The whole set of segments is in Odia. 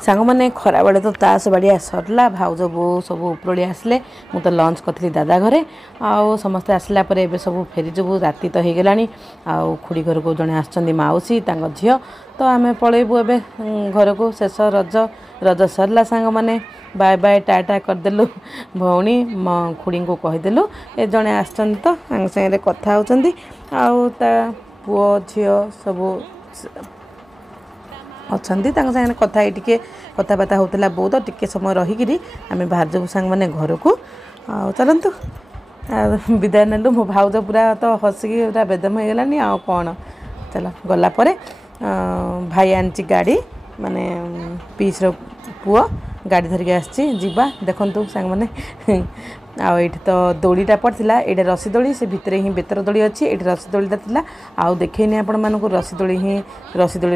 सांग मैंने खरा बेले तो ताश बाड़िया सरला भाउज बो सब उपरली आसले मु तो लंच करी दादा घरे आउ समस्ते आसला पर एबे सब फेरी जबू राति तो हो गलानी आउ खुड़ी घर को जड़े आसछंदी माउसी तांग झियो तो आमे पळेबू एबे घर को शेष रज रज सरला सांग मैंने बाय बाय टाटा करदेलु भौणी खुड़ी को कहीदेलु ए जड़े आसछन तो संगे कथा होचंदी आउ ता पुओ झियो सब अच्छी सागे कथा टे कथबार्ता होता बहुत टिके समय रहीकि आम बाहर जब सांग मैंने घर को चलतु विदाय नेलु मो भाउज पूरा तो हसिकी पूरा बेदम हो गलानी आ कौन चल गलापर भाई आनी गाड़ी माने पीस पुओ गाड़ी धरिक आसवा देखु सांग मैंने आठ तो दोलीटा पड़ता ये रसी दोली से भितर ही बेतर दोली अच्छी ये रसी दोलीटा था आउ देखनी आपण मानक रसी दोली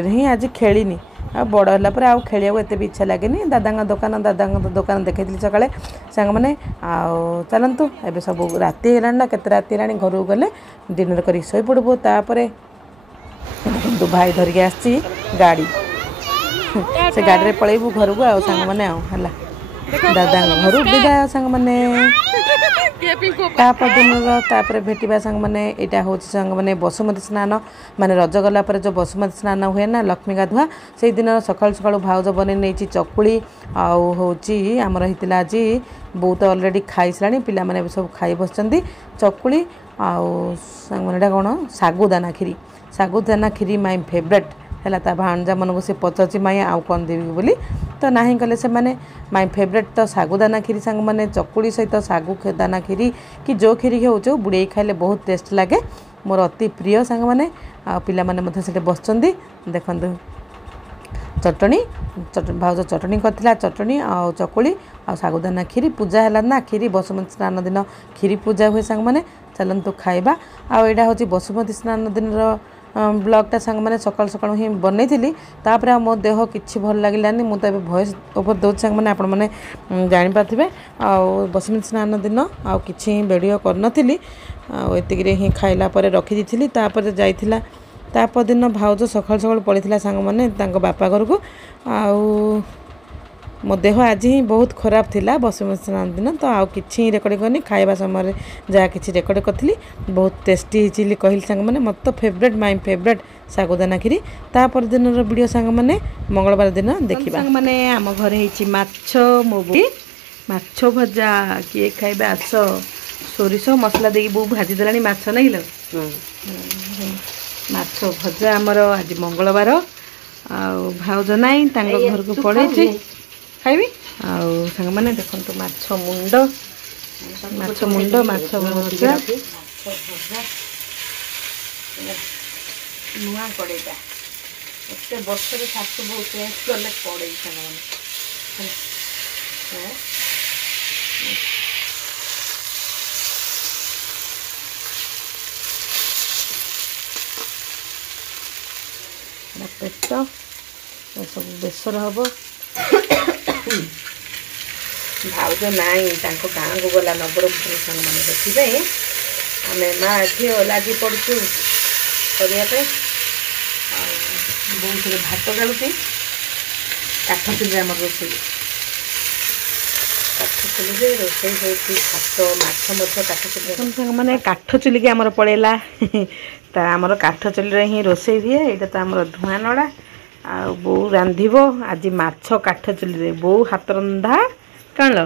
ही आज खेलनी आ बड़ है आउ खेल एत भी इच्छा लगे दादा दुकान देखी सकाଳେ सांग मैंने आउ चलतु एवं सब राति है केते राति है घर को गले डिनर कर शोई पड़बू तापर भाई धरिक आसी गाड़ी से गाड़ी में पलैबू घर को सांग मैंने आला दादा घर विदा सांग मैंने दिन भेटा सांग मैंने यहाँ हूँ सांग मैंने बसुमती स्नान माने रज गला जो बसुमती स्नान हुए ना लक्ष्मी गाधुआ से दिन सका सका भाउज बन नहीं चकुली आउ हूँ आमर होता आज बहुत अलरेडी खाई सारा पिला माने सब खाई बस चकुली आउ सांग मैंने कौन सागुदाना खीरी माई फेवरेट है ता भाणजा मन को सी पचार माई आउ कौन देवी बोली तो ना कले से माने माई फेवरेट तो सागुदाना खीरी सांग मैंने चकुली सहित सागु दाना खीरी कि जो खीरी हो बुड़े खाइले बहुत टेस्ट लगे मोर अति प्रिय सांग मैंने आ पिला माने से बस देखु चटनी भाउज चटनी करथिला चटनी आ चकुली आ सागुदाना खीरी पूजा है ना खीरी बसुमती स्नान दिन खीरी पूजा हुए सांग मैंने चलतु खाइबा आईटा हूँ बसुमती स्नान दिन ब्लॉगटा सांग मैंने सकाल सकाल ही बनई तापर मो देह कि भल लगे मुझे भॉइस ओवर दौर सांग मैंने आपण मैंने जापारे आउ बसुमती स्नान दिन आउ कि वीडियो करनी आतिक ही खाइला रखी थी तापर जाइला तापर दिन भाउज सकाल सकाल पड़ता सांग मैंने बापा घर को आउ मो देह आज ही बहुत खराब थिला बसुमती स्नान दिन तो आउ कि रेकर्ड करनी खाइबा समय जहाँ कि रेकर्ड करी बहुत टेस्टी चिली कहली सांग मैंने मत फेवरेट माई फेवरेट सागुदाना खीरी तापर दिन वीडियो सांग मैंने मंगलवार दिन देखा सांग मैंने आम घर होगी माछ भजा किए खाइबा आस सोरिष मसला दे बो भाजी देलानी माछ नहीं लो माछ भजा आमर आज मंगलवार आउ भाउज नाई घर को पड़े खाइबी आउ सांग मैंने देखो माछ मुंड माछ भजा नुआ कड़ेटा एत वर्ष शाशु बहुत टेस्ट गले कड़े सांग मैंने पेट सब बेसर हम भाउज नाई गाँ को गला नवरंगपुर सांग मैंने देखिए आम माँ झील लगी पड़ू करने बहुत भात गालुची काठ चुली आम रोसे काठ चुली रोसे भात काठ चुली सांग मैंने काठ चुलिक आमर पड़ेला तो आमर काठ चुली ही रोसे हुए यहाँ तो आमर धूआं नड़ा आ बो रांधिबो आज माछ काठ चुली बो हाथ रंधा कौन लो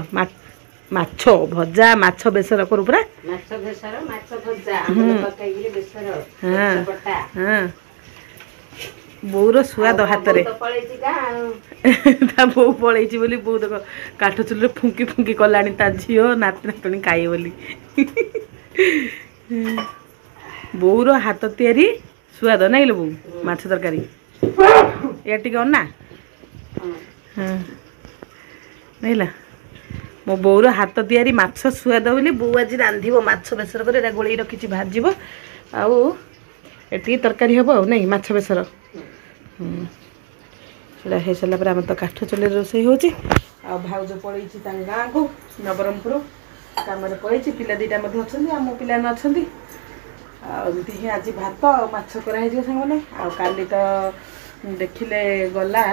ମାଛ ଭଜା ମାଛ ବେସର କରୁ ପୁରା ମାଛ ବେସର ମାଛ ଭଜା ପକେଇକିରି ବେସର ବଟା ହଁ ବୋଉର ସୁଆଦ ହାତରେ ପଳେଇଛି ଗାଁ ତା ବୋଉ ପଳେଇଛି ବୋଲି ବୋଉ ଦେଖ କାଠ ଚୁଲିରେ ଫୁଙ୍କି ଫୁଙ୍କି କଲାଣି ତା ଝିଅ ନାତି ନାତୁଣୀ ଖାଇବେ ବୋଲି ବୋଉର ହାତ ତିଆରି ସୁଆଦ ନାଇଁଲୋ ବୋଉ ମାଛ ତରକାରୀ ଏଇଆ ଟିକେ ଅନା ହଁ ନାଇଁଲା ମୋ ବୋଉର ହାତ ତିଆରି ମାଛ ସୁଆଦ ବୋଲି ବୋଉ ଆଜି ରାନ୍ଧିବ ମାଛ ବେସର କରି ଏଇଟା ଗୋଳେଇ ରଖିଛି ଭାଜିବ ଆଉ ଏତିକି ତରକାରୀ ହେବ ଆଉ ନାଇଁ ମାଛ ବେସର ସେଇଟା ହେଇସାରିଲା ପରେ ଆମର ତ କାଠ ଚୁଲିରେ ରୋଷେଇ ହେଉଛି ଆଉ ଭାଉଜ ପଳେଇଛି ତାଙ୍କ ଗାଁକୁ ନବରଙ୍ଗପୁର କାମରେ ପଳେଇଛି ପିଲା ଦୁଇଟା ମଧ୍ୟ ଅଛନ୍ତି ଆଉ ମୋ ପିଲାମାନେ ଅଛନ୍ତି ଆଉ ଏମିତି ହିଁ ଆଜି ଭାତ ଆଉ ମାଛ କରାହେଇଯିବ ସାଙ୍ଗମାନେ ଆଉ କାଲି ତ ଦେଖିଲେ ଗଲା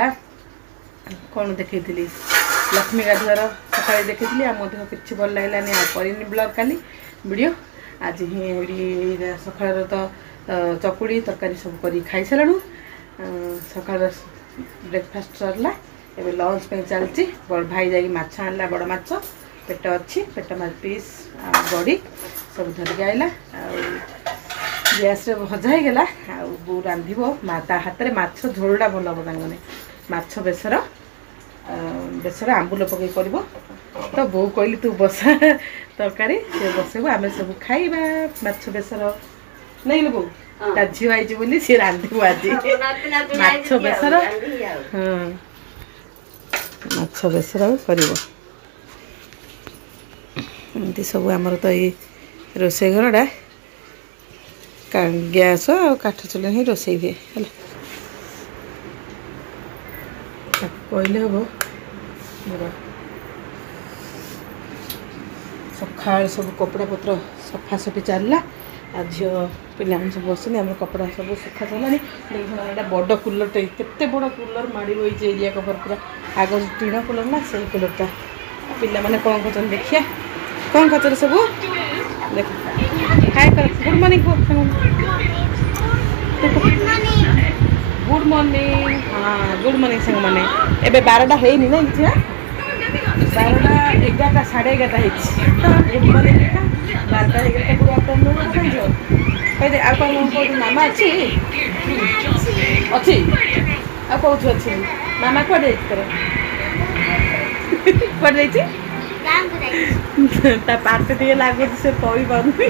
କ'ଣ ଦେଖେଇଥିଲି ଲକ୍ଷ୍ମୀ ଗାଧୁଆର ସକାଳେ ଦେଖିଥିଲି ଆଉ ମଧ୍ୟ କିଛି ଭଲ ଲାଗିଲାନି ଆଉ କରିନି ବ୍ଲଗ୍ କାଲି ଭିଡ଼ିଓ ଆଜି ହିଁ ଏଇଠି ସକାଳର ତ ଚକୁଳି ତରକାରୀ ସବୁ କରିକି ଖାଇସାରିଲୁଣୁ ସକାଳର ବ୍ରେକଫାଷ୍ଟ ସରିଲା ଏବେ ଲଞ୍ଚ ପାଇଁ ଚାଲିଛି ଭାଇ ଯାଇକି ମାଛ ଆଣିଲା ବଡ଼ ମାଛ ପେଟ ଅଛି ପେଟ ପିସ୍ ଆଉ ବଡ଼ି ସବୁ ଧରିକି ଆଇଲା ଆଉ ଗ୍ୟାସ୍ରେ ଭଜା ହେଇଗଲା ଆଉ ବୋଉ ରାନ୍ଧିବ ତା ହାତରେ ମାଛ ଝୋଳଟା ଭଲ ହେବ ତାଙ୍କମାନେ ମାଛ ବେସର ଆମ୍ବୁଲ ପକେଇ କରିବ ତ ବୋଉ କହିଲି ତୁ ବସା ତରକାରୀ ସେ ବସେଇବ ଆମେ ସବୁ ଖାଇବା ମାଛ ବେସର ନେଇଲୁ ବୋଉ ତା ଝିଅ ଆଇଛି ବୋଲି ସେ ରାନ୍ଧିବ ଆଜି ମାଛ ବେସର ହଁ ମାଛ ବେସର କରିବ ଏମିତି ସବୁ ଆମର ତ ଏଇ ରୋଷେଇ ଘରଟା ଗ୍ୟାସ୍ ଆଉ କାଠ ଚୁଲା ହିଁ ରୋଷେଇ ହୁଏ ହେଲା କହିଲେ ହେବ ମୋର ସକାଳେ ସବୁ କପଡ଼ା ପତ୍ର ସଫାସଫି ଚାଲିଲା ଆଉ ଝିଅ ପିଲାମାନେ ସବୁ ବସିନି ଆମର କପଡ଼ା ସବୁ ଶୁଖା ଚାଲିଲାଣି ଏଇଟା ବଡ଼ କୁଲରଟେ କେତେ ବଡ଼ କୁଲର ମାଡ଼ି ରହିଛି ଏରିଆ କଭର ପୁରା ଆଗ ଟିଣ କୁଲର ନା ସେଇ କୁଲରଟା ପିଲାମାନେ କ'ଣ କରୁଛନ୍ତି ଦେଖିଆ କ'ଣ କରୁଛନ୍ତି ସବୁ ଦେଖ ହାଏ କର ଗୁଡ୍ ମର୍ଣ୍ଣିଂ କୁହ ଗୁଡ୍ ମର୍ଣ୍ଣିଂ ହଁ ଗୁଡ୍ ମର୍ଣ୍ଣିଂ ସାଙ୍ଗମାନେ ଏବେ 12ଟା ହେଇନି ନା କିଛି 12ଟା 11ଟା 11:30 ହେଇଛି ଗୁଡ୍ ମର୍ଣ୍ଣିଂ 12ଟା ହେଇଗଲେ ଗୁଡ୍ ଆଫ୍ଟରନୁନ୍ ହେଇଯିବ କହିଦେ ଆଉ କ'ଣ କହୁଛୁ ମାମା ଅଛି ଅଛି ଆଉ କେଉଁଠୁ ଅଛି ମାମା କୁଆଡ଼େ ଯାଇଛି ତୋର କୁଆଡ଼େ ଯାଇଛି ତା ପାଟି ଟିକେ ଲାଗୁଛି ସେ କହିପାରୁନି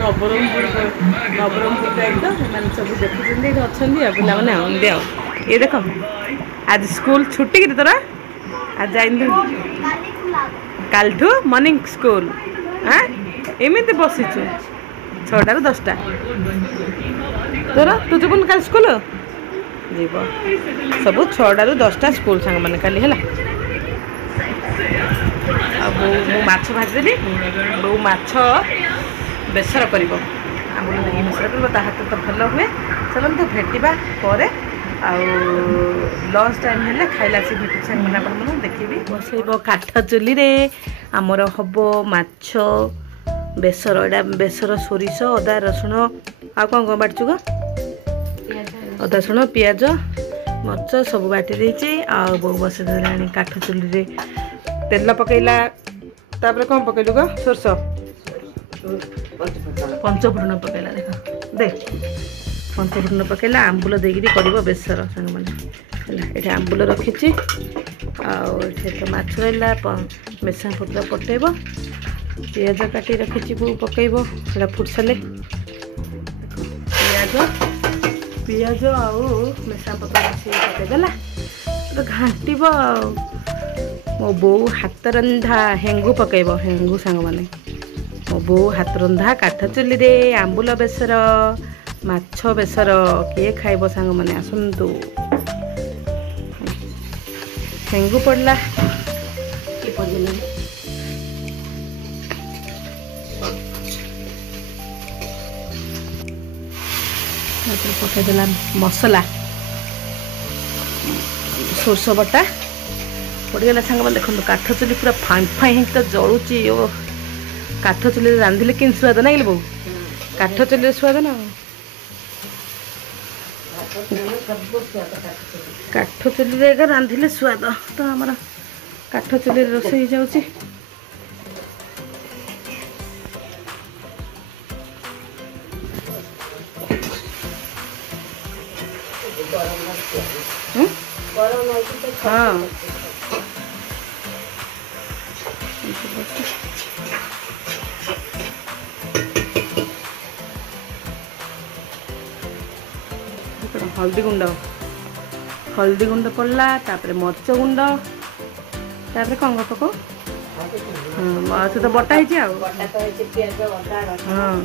ନବରଙ୍ଗପୁର ଯାଇକି ତ ସେମାନେ ସବୁ ଦେଖୁଛନ୍ତି ଏଇଠି ଅଛନ୍ତି ଆଉ ପିଲାମାନେ ଆଉ ଏମିତି ଆଉ ଇଏ ଦେଖ ଆଜି ସ୍କୁଲ ଛୁଟି କିରି ତୋର ଆଜି ଯାଇନି କାଲିଠୁ ମର୍ଣ୍ଣିଂ ସ୍କୁଲ ହଁ ଏମିତି ବସିଛୁ 6ଟାରୁ 10ଟା ତୋର ତୁ ଯିବୁନି କାଲି ସ୍କୁଲ ଯିବ ସବୁ 6ଟାରୁ 10ଟା ସ୍କୁଲ ସାଙ୍ଗମାନେ କାଲି ହେଲା ଆଉ ବୋଉ ମୁଁ ମାଛ ଭାଜିଦେଲି ବୋଉ ମାଛ ବେସର କରିବ ଆମ୍ବୁଲ ଦେଇକି ବେସର କରିବ ତା ହାତ ତ ଭଲ ହୁଏ ସେମାନେ ତ ଭେଟିବା ପରେ ଆଉ ଲଞ୍ଚ ଟାଇମ୍ ହେଲେ ଖାଇଲା ଆସି ଭେଟି ସାଙ୍ଗମାନେ ଆପଣମାନଙ୍କୁ ଦେଖିବି ବସେଇବ କାଠ ଚୁଲିରେ ଆମର ହେବ ମାଛ ବେସର ଏଇଟା ବେସର ସୋରିଷ ଅଦା ରସୁଣ ଆଉ କ'ଣ ବାଟିଛୁ ଗ ଅଦା ରସୁଣ ପିଆଜ ମରିଚ ସବୁ ବାଟି ଦେଇଛି ଆଉ ବୋଉ ବସେଇ ଦେଲାଣି କାଠ ଚୁଲିରେ ତେଲ ପକେଇଲା ତାପରେ କ'ଣ ପକେଇଲୁ ଗ ସୋରିଷ ପଞ୍ଚଫୁଟଣ ପକେଇଲା ଦେଖ ଦେଖ ପଞ୍ଚଫୁଟଣ ପକେଇଲା ଆମ୍ବୁଲ ଦେଇକିରି କରିବ ବେସର ସାଙ୍ଗମାନେ ହେଲା ଏଠି ଆମ୍ବୁଲ ରଖିଛି ଆଉ ଏଠି ତ ମାଛ ରହିଲା ମେସାଁ ପତ୍ର ପକେଇବ ପିଆଜ କାଟି ରଖିଛି ବୋଉ ପକେଇବ ସେଟା ଫୁଟି ସାରିଲେ ପିଆଜ ଆଉ ମେସାଁ ପତ୍ର ମିଶେଇ ପକେଇଦେଲା ଘାଣ୍ଟିବ ଆଉ ମୋ ବୋଉ ହାତ ରନ୍ଧା ହେଙ୍ଗୁ ପକେଇବ ହେଙ୍ଗୁ ସାଙ୍ଗମାନେ ମୋ ବୋଉ ହାତ ରନ୍ଧା କାଠ ଚୁଲିରେ ଆମ୍ବୁଲ ବେସର ମାଛ ବେସର କିଏ ଖାଇବ ସାଙ୍ଗମାନେ ଆସନ୍ତୁ ହେଙ୍ଗୁ ପଡ଼ିଲା କିଏ ପଡ଼ିଲା ପକେଇଦେଲା ମସଲା ସୋରିଷ ବଟା ପଡ଼ିଗଲା ସାଙ୍ଗମାନେ ଦେଖନ୍ତୁ କାଠ ଚୁଲି ପୁରା ଫାଇଁ ଫାଇଁ ହେଇକି ତ ଜଳୁଛି ଓ କାଠ ଚୁଲିରେ ରାନ୍ଧିଲେ କେମିତି ସ୍ୱାଦ ନାଇଁ ବୋଉ କାଠ ଚୁଲିରେ ସ୍ୱାଦ ନା କାଠ ଚୁଲିରେ ଏକା ରାନ୍ଧିଲେ ସ୍ୱାଦ ତ ଆମର କାଠ ଚୁଲିରେ ରୋଷେଇ ହେଇଯାଉଛି गरम होती तो हाँ हल्दी गुंड पड़ला तापर मरच गुंड तापर कौन पको हाँ से तो बटा है बटा तो है प्याज अदा रसुन हाँ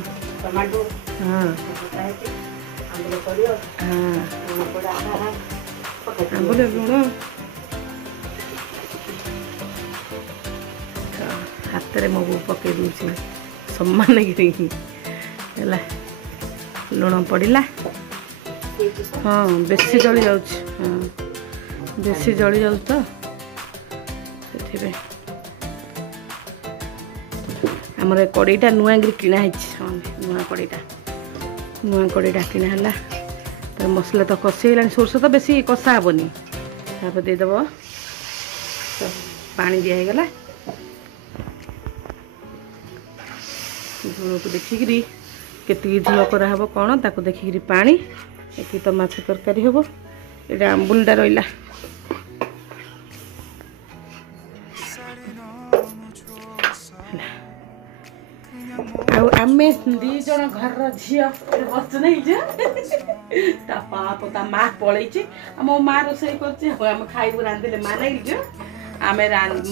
टमाटो हाँ बटा है आंबुल पड़ियो हाँ लूण पड़ा आंबुल लुण हाथ में मो बो पकई दूसरी सम्मान है लुण पड़ा हाँ बेसी जली जाऊँ हाँ बेसी जली जाऊँ तो से आमर कड़ईटा नुआ किणा हाँ नुआ कड़ईटा किणा है तो मसला तो कषी है सोरष तो बेसी कषा हेनी तापर देदेव तो पानी दिगला झोल को देखिकी केती झोल कराब कौन ताको देखिकी पानी ये तो माछ तरकारी हम ये आंबुलटा रहा आम दी जन घर झी बस नहीं ता बाप ता माँ पलैची मो माँ रोषे कर खाइबू रांधिले माँ नहीं आम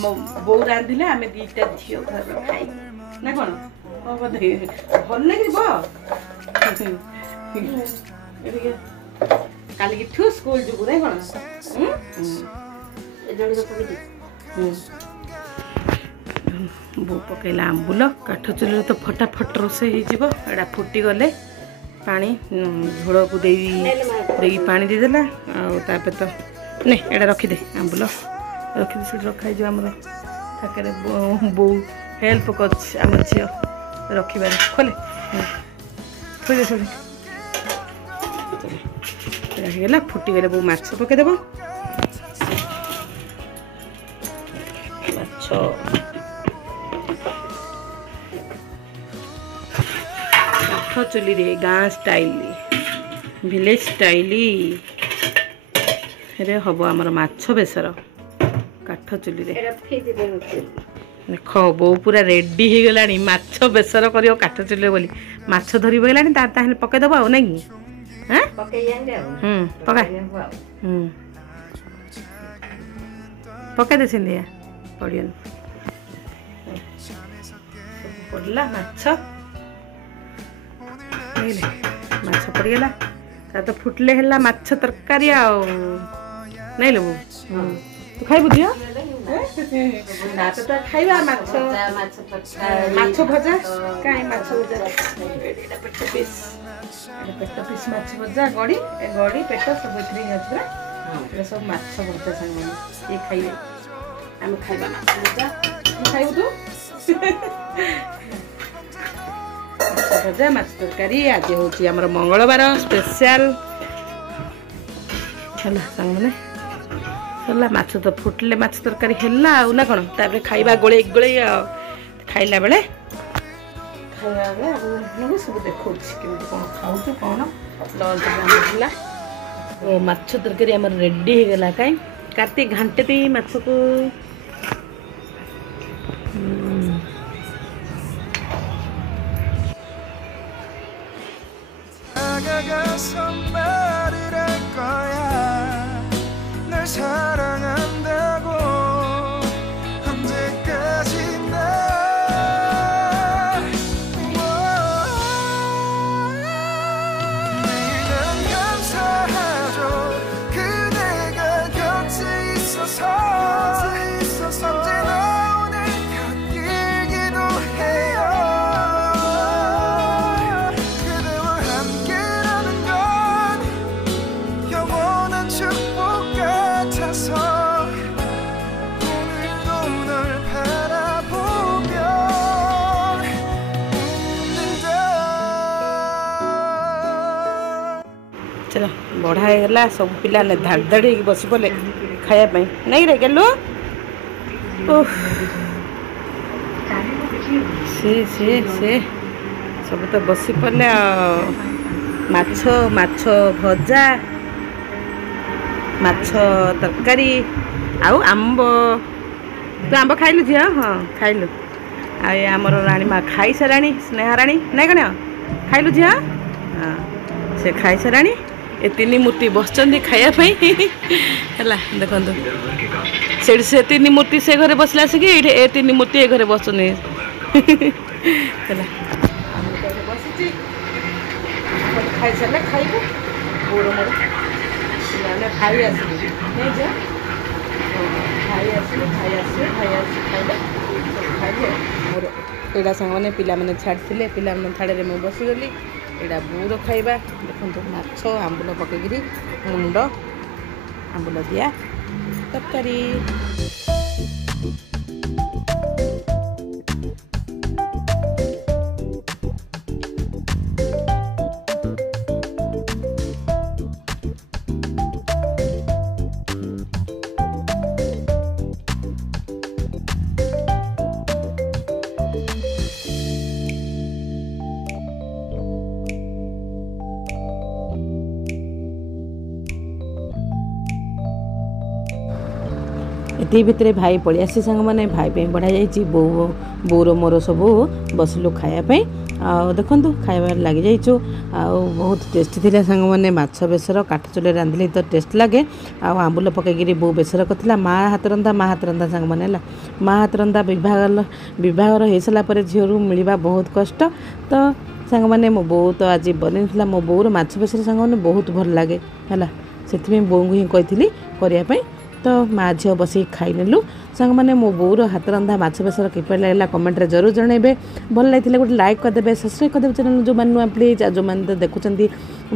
मो बो रांधिले आम दीटा झी घर खाई ना कौन भल लगे काली की ठू स्कूल जुबू नहीं कौन बो पकईला आंबुल काठ चुल्ली तो फटाफट रोसे होटा फुटी गले पानी झोल को दे पानी देदेला आपर तो नहीं एटा रखीदे आंबुल रखीदे से रखाई आमर थाके बो हेल्प कर झी रखिबार खोले खोले खोले रहीगला फुटीगले बो माछ पकईदेव माछ काठ चुली रे गाँ स्टाइल विलेज स्टाइल रे हम आमर माछ बेसर काठ चुली रे देख बो पूरा रेडी हो गला माछ बेसर कर काठ चुली बोली माछ धरी बगला ताहेले पकईदेव आ नहीं पका पकई दे सिंधिया पड़ियन पड़ला माछ माछ पड़गला तो फुटले है माछ तरकारी नहीं लो तू खाइबु दियो ना तो खाइबा माछ भजा काई माछ भजा पेट पीस माछ भजा गड़ी पेट सब पूरा सब माछ भजा संग ये खाइबे आम खाइबा माछ भजा तू खाइबु तू भजा माछ तरकारी आज हूँ आमर मंगलवार स्पेशल है सांग मैंने है माछ तो फुटले माछ तरकारी है ना कौन तापर खाइबा गोले गोले खाइला बेले खाइबा बेले सब देखा केमती कौन खाऊ कौन लंच माछ तरकारी आम रेडी हो गला कहीं काटी घाटे दी माछ को 사랑한다고 언제까지나 매일 감사하죠 그대가 곁에 있어서 언제나 오늘 곁길기도 해요 그대와 함께라는 건 영원한 축복 같아서 오늘도 널 바라보며 웃는다 चलो बढ़ा है सब पिला ने धाड़ धाड़ हो बस पड़े खायापी नहीं रे गलु से सब तो बस पड़े माछ भजा ମାଛ ତରକାରୀ ଆଉ ଆମ୍ବ। ତୁ ଆମ୍ବ ଖାଇଲୁ ଝିଅ? ହଁ ଖାଇଲୁ। ଆଉ ଏ ଆମର ରାଣୀ ମା ଖାଇସାରାଣି, ସ୍ନେହା ରାଣୀ ନାଇଁ କଣ ଖାଇଲୁ ଝିଅ? ହଁ ସେ ଖାଇସାରାଣି। ଏ ତିନି ମୂର୍ତ୍ତି ବସିଛନ୍ତି ଖାଇବା ପାଇଁ ହେଲା। ଦେଖନ୍ତୁ ସେଠି ସେ ତିନି ମୂର୍ତ୍ତି ସେ ଘରେ ବସିଲା ଆସିକି ଏଇଠି ଏ ତିନି ମୂର୍ତ୍ତି ଏ ଘରେ ବସୁଛନ୍ତି ହେଲା। ବସିଛି ଖାଇସାରିଲେ ଖାଇବୁ। ବୋଉର ମୋର ପିଲାମାନେ ଖାଇ ଆସିଲି ନେଇଯା ଖାଇଲେ ଖାଇଲେ ମୋର ଏଇଟା ସାଙ୍ଗମାନେ ପିଲାମାନେ ଛାଡ଼ିଥିଲେ, ପିଲାମାନେ ଛାଡ଼ିରେ ମୁଁ ବସିଗଲି। ଏଇଟା ବୋଉର ଖାଇବା। ଦେଖନ୍ତୁ ମାଛ ଆମ୍ବୁଲ ପକେଇକିରି ମୁଣ୍ଡ ଆମ୍ବୁଲ ଦିଆ ତରକାରୀ। ଏଥି ଭିତରେ ଭାଇ ପଳେଇ ଆସି ସାଙ୍ଗମାନେ ଭାଇ ପାଇଁ ବଢ଼ା ଯାଇଛି। ବୋଉର ମୋର ସବୁ ବସିଲୁ ଖାଇବା ପାଇଁ। ଆଉ ଦେଖନ୍ତୁ ଖାଇବାରେ ଲାଗିଯାଇଛୁ। ଆଉ ବହୁତ ଟେଷ୍ଟି ଥିଲା ସାଙ୍ଗମାନେ। ମାଛ ବେସର କାଠ ଚୁଲିରେ ରାନ୍ଧିଲେ ତ ଟେଷ୍ଟ ଲାଗେ। ଆଉ ଆମ୍ବୁଲ ପକେଇକିରି ବୋଉ ବେସର କରିଥିଲା। ମା ହାତ ରନ୍ଧା ସାଙ୍ଗମାନେ ହେଲା। ମା ହାତ ରନ୍ଧା ବିବାହର ହେଇସାରିଲା ପରେ ଝିଅରୁ ମିଳିବା ବହୁତ କଷ୍ଟ। ତ ସାଙ୍ଗମାନେ ମୋ ବୋଉ ତ ଆଜି ବନେଇଥିଲା। ମୋ ବୋଉର ମାଛ ବେସର ସାଙ୍ଗମାନେ ବହୁତ ଭଲ ଲାଗେ ହେଲା। ସେଥିପାଇଁ ବୋଉଙ୍କୁ ହିଁ କହିଥିଲି କରିବା ପାଇଁ। ତ ମା ଝିଅ ବସିକି ଖାଇନେଲୁ ସାଙ୍ଗମାନେ। ମୋ ବୋଉର ହାତ ରନ୍ଧା ମାଛ ବେସର କିପରି ଲାଗିଲା କମେଣ୍ଟରେ ଜରୁର ଜଣାଇବେ। ଭଲ ଲାଗିଥିଲେ ଗୋଟେ ଲାଇକ୍ କରିଦେବେ, ସବସ୍କ୍ରାଇବ୍ କରିଦେବେ ଚ୍ୟାନେଲ୍ ଯେଉଁମାନେ ନୂଆ ପ୍ଲିଜ୍। ଆଉ ଯେଉଁମାନେ ତ ଦେଖୁଛନ୍ତି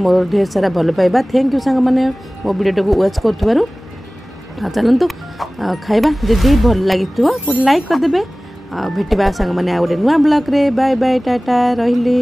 ମୋର ଢେର ସାରା ଭଲ ପାଇବା। ଥ୍ୟାଙ୍କ ୟୁ ସାଙ୍ଗମାନେ ମୋ ଭିଡ଼ିଓଟାକୁ ୱାଚ୍ କରୁଥିବାରୁ। ଆଉ ଚାଲନ୍ତୁ ଖାଇବା। ଯଦି ଭଲ ଲାଗିଥିବ ଗୋଟେ ଲାଇକ୍ କରିଦେବେ। ଆଉ ଭେଟିବା ସାଙ୍ଗମାନେ ଆଉ ଗୋଟେ ନୂଆ ବ୍ଲଗ୍ରେ। ବାଏ ବାଏ ଟାଟା ରହିଲି।